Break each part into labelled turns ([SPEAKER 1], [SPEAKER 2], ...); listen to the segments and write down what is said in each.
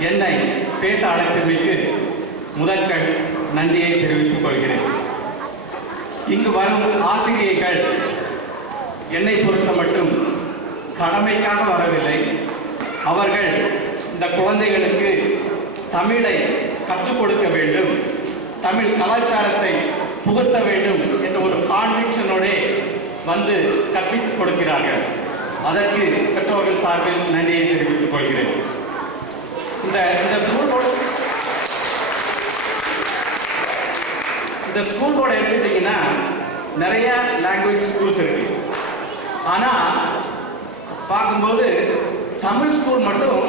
[SPEAKER 1] என்னை பேச அழைத்தமைக்கு முதற்கள் நன்றியை தெரிவித்துக் கொள்கிறேன். இங்கு வரும் ஆசிரியர்கள் என்னை பொறுத்த மட்டும் கடமைக்காக வரவில்லை. அவர்கள் இந்த குழந்தைகளுக்கு தமிழை கற்றுக் கொடுக்க வேண்டும். தமிழ் கலாச்சாரத்தை புகுத்த வேண்டும் என்ற ஒரு கான்விக்ஷனோட வந்து கற்பித்துக் கொடுக்கிறார்கள். அதற்கு பெற்றோர்கள் சார்பில் நன்றியை தெரிவித்துக் கொள்கிறேன். இந்த இந்த ஸ்கூல் போர்டு இந்த ஸ்கூல் போர்டை எப்படிங்கன்னா நிறைய லாங்குவேஜ் ஸ்கூல்ஸ் இருக்கு. ஆனா பார்க்கும்போது தமிழ் ஸ்கூல் மட்டும்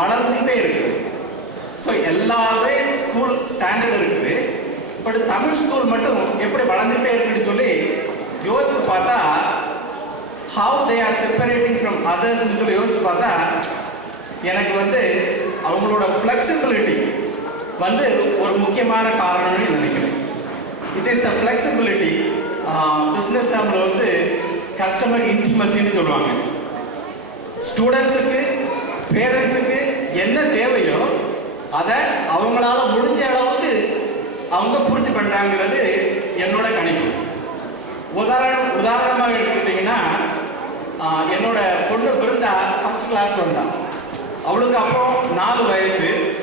[SPEAKER 1] வளர்ந்துகிட்டே இருக்கு ஸோ எல்லாமே ஸ்கூல் ஸ்டாண்டர்ட் இருக்குது. பட் தமிழ் ஸ்கூல் மட்டும் எப்படி வளர்ந்துகிட்டே இருக்குன்னு சொல்லி யோசித்து பார்த்தா how they are separating from அதர்ஸ்னு சொல்லி யோசித்து பார்த்தா எனக்கு வந்து அவங்களோட ஃப்ளெக்சிபிலிட்டி வந்து ஒரு முக்கியமான காரணம்னு நினைக்கிறேன். It is the flexibility business டேமில் வந்து கஸ்டமர் இன்டிமசின்னு சொல்லுவாங்க. ஸ்டூடெண்ட்ஸுக்கு பேரண்ட்ஸுக்கு என்ன தேவையோ அதை அவங்களால முடிஞ்ச அளவுக்கு அவங்க பூர்த்தி பண்ணுறாங்கிறது என்னோட கணிப்பு. உதாரணம் உதாரணமாக எடுத்துக்கிட்டிங்கன்னா என்னோட பொண்ணு பிறந்தா ஃபர்ஸ்ட் கிளாஸ் வந்தான் அவளுக்கு அப்புறம் நாலு வயசு.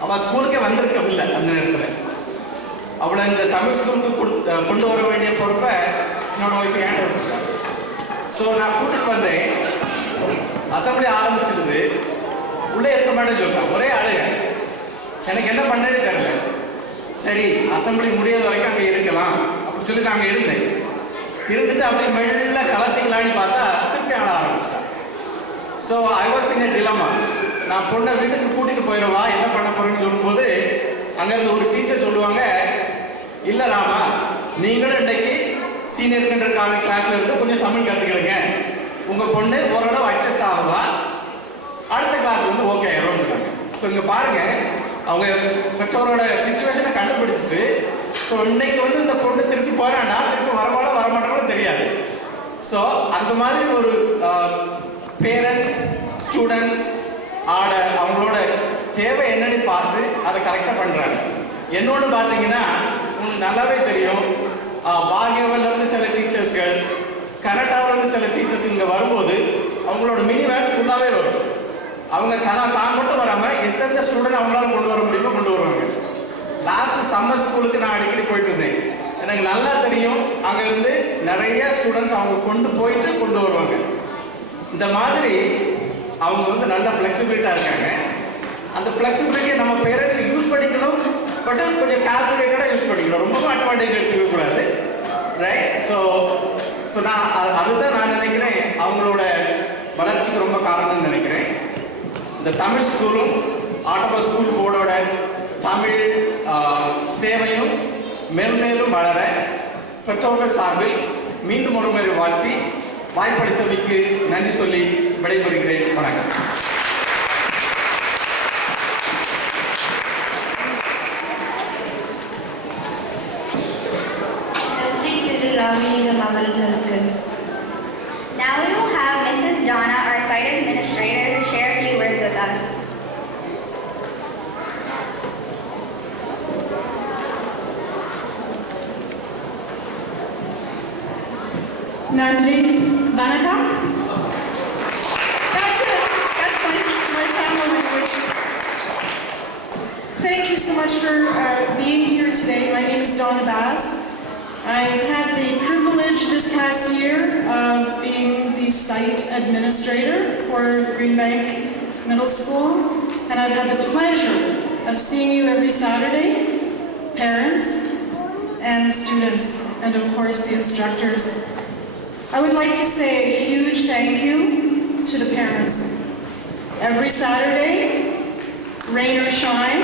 [SPEAKER 1] அவள் ஸ்கூலுக்கே வந்திருக்கவில்லை அந்த நேரத்தில். அவளை இந்த தமிழ் ஸ்கூலுக்கு கொண்டு- கொண்டு வர வேண்டிய பொறுப்பை என்னோட ஒய்ஃப் ஏன் வச்சுட்டாங்க ஸோ நான் கூட்டிட்டு வந்தேன். அசம்பிளி ஆரம்பிச்சிருது. உள்ளே இருக்க மாட்டேன்னு சொல்லிட்டான் ஒரே அழுக எனக்கு என்ன பண்ணேன்னு தெரியல. சரி அசம்பிளி முடியாத வரைக்கும் அங்கே இருக்கலாம். அப்படின்னு சொல்லிட்டு அங்கே இருந்தேன். இருந்துட்டு அப்படியே மெல்ல கலட்டிக்கலான்னு பார்த்தா திருப்பி ஆட ஆரம்பிச்சேன் ஸோ ஐ வாஸ் இன் டிலமா நான் பொண்ணை வீட்டுக்கு கூட்டிட்டு போயிடுவா என்ன பண்ண போறேன்னு சொல்லும்போது அங்கேருந்து ஒரு டீச்சர் சொல்லுவாங்க இல்லை ராமா நீங்களும் இன்னைக்கு சீனியர் சென்டர் காலேஜ் கிளாஸ்ல இருந்து கொஞ்சம் தமிழ் கற்றுக்கிடுங்க உங்க பொண்ணு ஓரளவு அட்ஜஸ்ட் ஆகுவா அடுத்த கிளாஸ் வந்து ஓகே ஆயிரும் ஸோ இங்கே பாருங்க அவங்க பெற்றோரோட சுச்சுவேஷனை கண்டுபிடிச்சிட்டு ஸோ இன்னைக்கு வந்து இந்த பொண்ணு திருப்பி போறாண்டா திருப்பி வரமாட்டா வரமாட்டாங்களோ தெரியாது. ஸோ அந்த மாதிரி ஒரு பேரண்ட்ஸ் ஸ்டூடெண்ட்ஸ் ஆட அவங்களோட தேவை என்னன்னு பார்த்து அதை கரெக்டாக பண்ணுறாங்க என்னோட பார்த்தீங்கன்னா உங்களுக்கு நல்லாவே தெரியும். பாகியவன்ல இருந்து சில டீச்சர்ஸ்கள் கனடாவிலேருந்து சில டீச்சர்ஸ் இங்கே வரும்போது அவங்களோட மினி வேன் ஃபுல்லாகவே வரும். அவங்க தனா தான் மட்டும் வராமல் எந்தெந்த ஸ்டூடெண்ட் அவங்களால கொண்டு வர முடியுமோ கொண்டு வருவாங்க. லாஸ்ட் சம்மர் ஸ்கூலுக்கு நான் அடிக்கடி போயிட்டு இருந்தேன். எனக்கு நல்லா தெரியும். அங்கேருந்து நிறைய ஸ்டூடெண்ட்ஸ் அவங்க கொண்டு போயிட்டு கொண்டு வருவாங்க. இந்த மாதிரி அவங்க வந்து நல்ல ஃப்ளெக்சிபிலிட்டாக இருக்காங்க. அந்த ஃப்ளெக்சிபிலிட்டியை நம்ம பேரண்ட்ஸ் யூஸ் பண்ணிக்கணும் பட் கொஞ்சம் கால்குலேட்டடாக யூஸ் பண்ணிக்கணும். ரொம்ப அட்வான்டேஜ் எடுத்துக்கக்கூடாது. ரைட் ஸோ ஸோ நான் அது- அதுதான் நான் நினைக்கிறேன் அவங்களோட வளர்ச்சிக்கு ரொம்ப காரணம்னு நினைக்கிறேன். இந்த தமிழ் ஸ்கூலும் ஆட்டோபா ஸ்கூல் போர்டோட தமிழ் சேவையும் மேல்மேலும் வளர பெற்றோர்கள் சார்பில் மீண்டும் ஒரு மாதிரி வாழ்த்தி வாய்ப்பளித்தமைக்கு நன்றி சொல்லி விடைபெறுகிறேன் வணக்கம்
[SPEAKER 2] Now we will have Mrs. Donna, our site administrator, share a few words with us.
[SPEAKER 3] நன்றி Monica? That's it. That's my time. Thank you so much for uh, being here today. My name is Donna Bass. I've had the privilege this past year of being the site administrator for Green Bank Middle School, and I've had the pleasure of seeing you every Saturday, parents, and students, and of course the instructors. I would like to say a huge thank you to the parents. Every Saturday, rain or shine,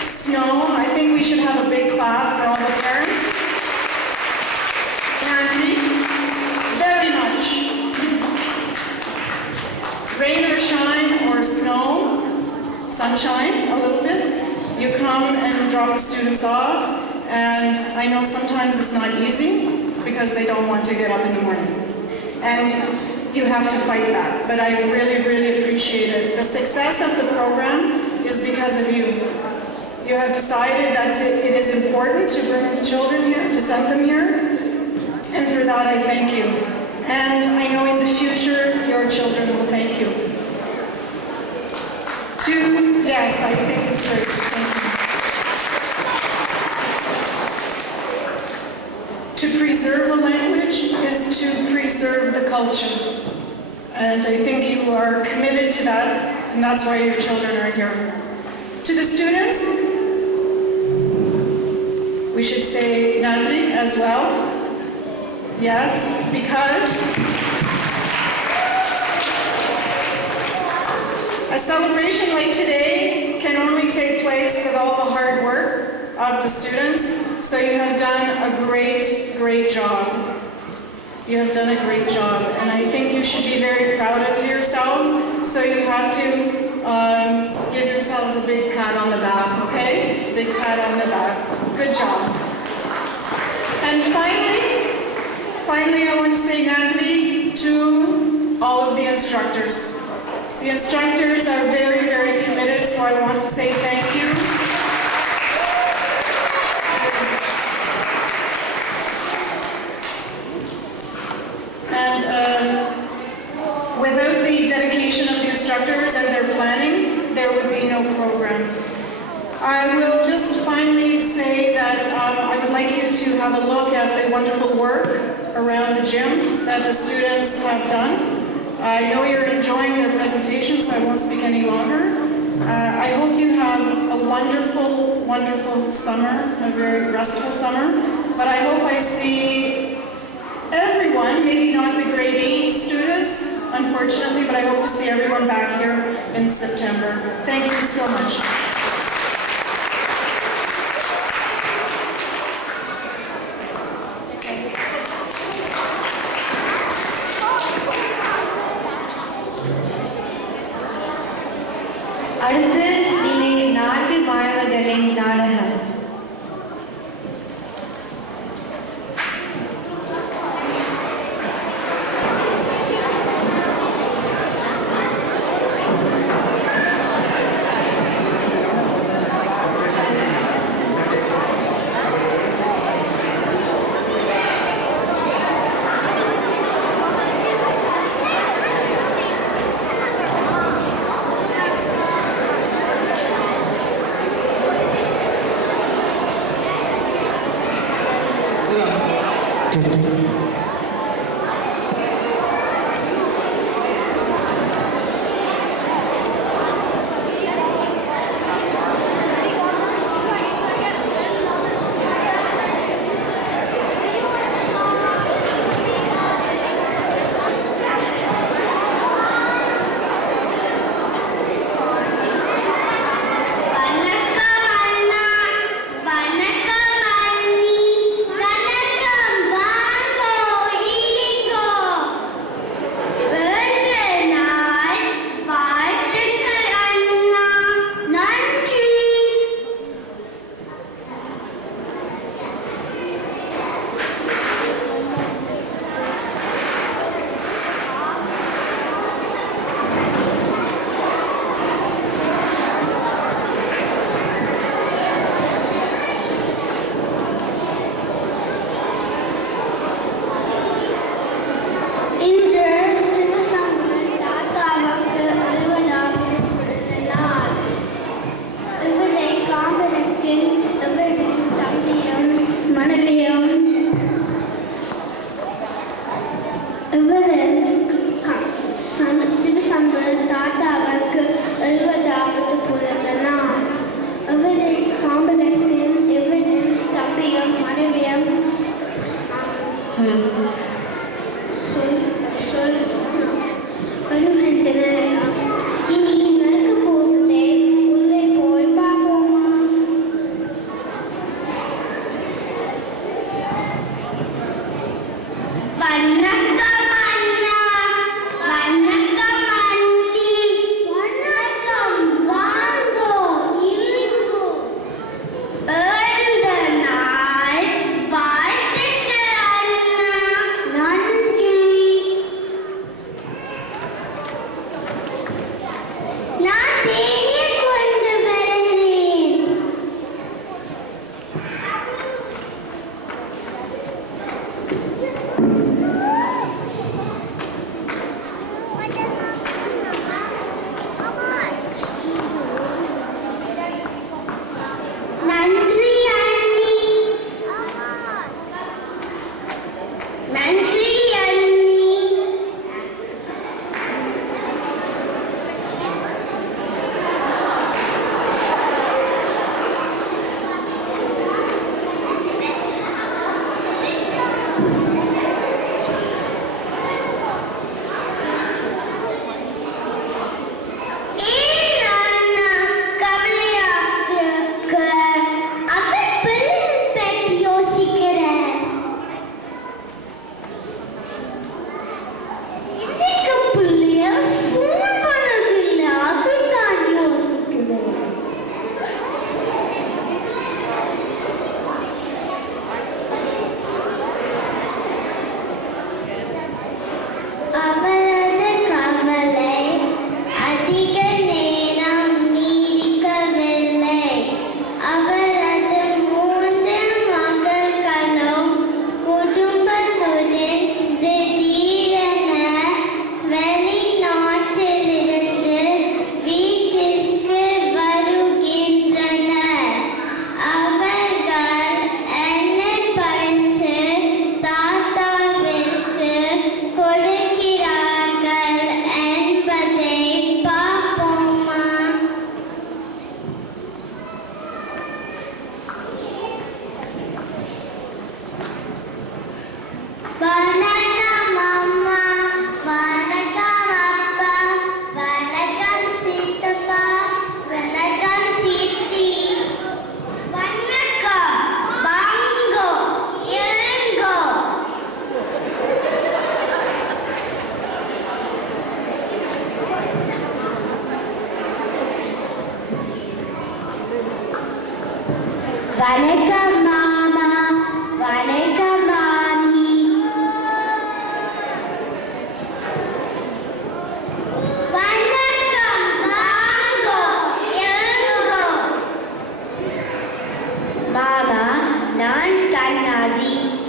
[SPEAKER 3] snow, I think we should have a big clap for all the parents. Andy, very much. Rain or shine or snow, sunshine a little bit, you come and drop the students off, and I know sometimes it's not easy because they don't want to get up in the morning. And you have to fight that, but I really, really appreciate it. The success of the program is because of you. You have decided that it is important to bring the children here, to send them here, and for that I thank you. And I know in the future, your children will thank you. To, yes, I think it's great. Thank you. To preserve a language is to preserve the culture. And I think you are committed to that, and that's why your children are here. To the students, we should say Nandri as well. Yes, because a celebration like today can only take place with all the hard work of the students. So you have done a great, great job. You have done a great job, and I think you should be very proud of yourselves. So you have to um, give yourselves a big pat on the back, okay? Big pat on the back. Good job. And finally, finally, I want to say Natalie to all of the instructors. The instructors are very, very committed, so I want to say thank you. And um, without the dedication of the instructors and their planning, there would be no program. I will just finally say that um, I would like you to have a look at the wonderful work around the gym that the students have done. I know you're enjoying their presentation, so I won't speak any longer. Uh, I hope you have a wonderful, wonderful summer, a very restful summer. But I hope I see everyone, maybe not the grade eight students, unfortunately, but I hope to see everyone back here in September. Thank you so much.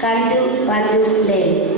[SPEAKER 4] கண்டு வந்துள்ளேன்.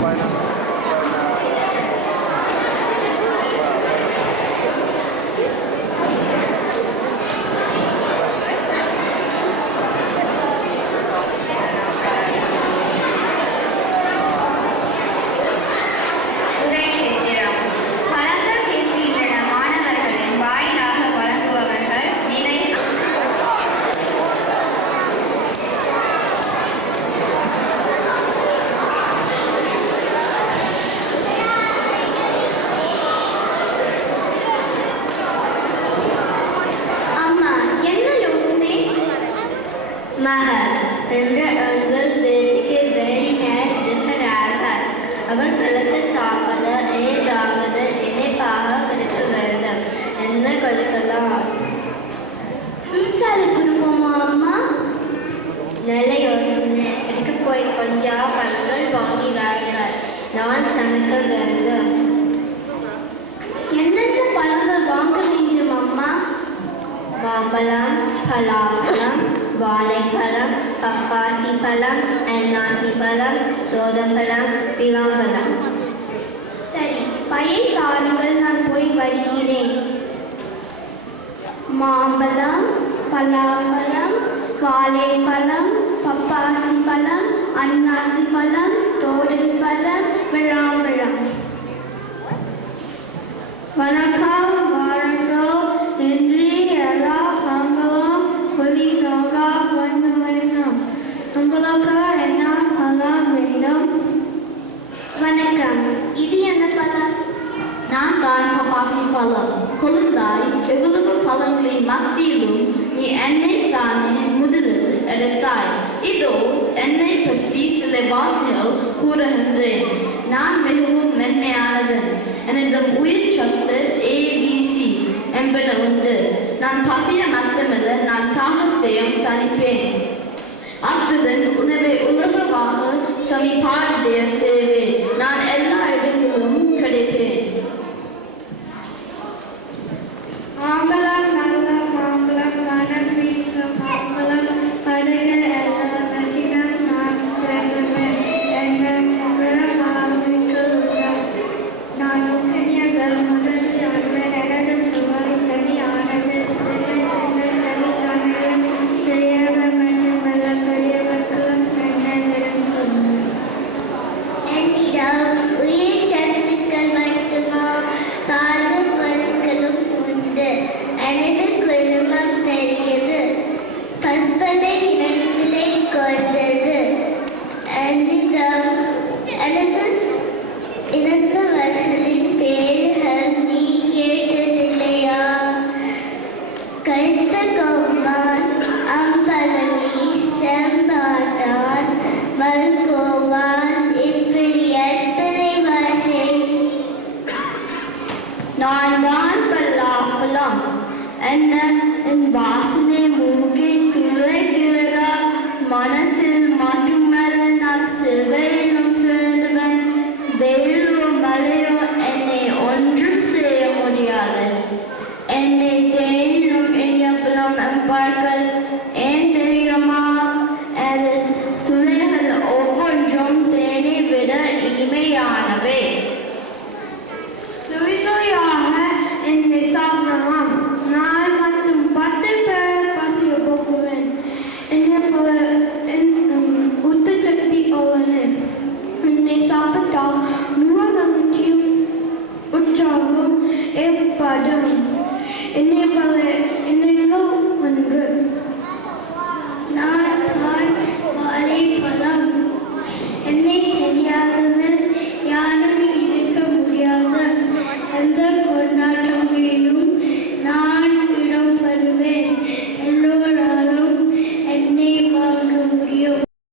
[SPEAKER 5] Bye. பஞ்சா பழங்கள் வாங்கி வாங்கினார்கள் நான் சமைக்க வேண்டும் என்னென்ன பழங்கள் வாங்க வேண்டும் அம்மா மாம்பழம் பலாப்பழம் வாழைப்பழம் பப்பாசி பழம் அன்னாசி பழம் தோதம்பழம் பிலாம்பழம் சரி பழைய தாருங்கள் நான் போய் வருகிறேன் மாம்பழம் பலாப்பழம் வாழைப்பழம் பப்பாசி பழம் அன்னாசி பழம் தோடன் பழம் விழாம்பழம். வணக்கம் வாருங்கள் இன்று எல்லா பழங்களும் நோகா வந்து வேண்டும் உங்களுக்கு என்ன பழம் வேண்டும்? வணக்கம். இது என்ன பழம்? நான் தான் பாசி பழம் குழந்தாய் எவ்வளவு பழங்களை மத்தியிலும் நீ என்னை தானே முதலில் எடுத்தாய். இதோ என்னை பற்றி சில வார்த்தைகள் கூறுகின்றேன். நான் மிகவும் மென்மையானவன் எனது உயிர் சத்து ஏபிசி என்பன உண்டு. நான் பசிய மட்டுமல்ல நான் தாகத்தையும் தணிப்பேன். அத்துடன் உணவை உலகமாக சமிபாடைய சேவை. நான் எல்லா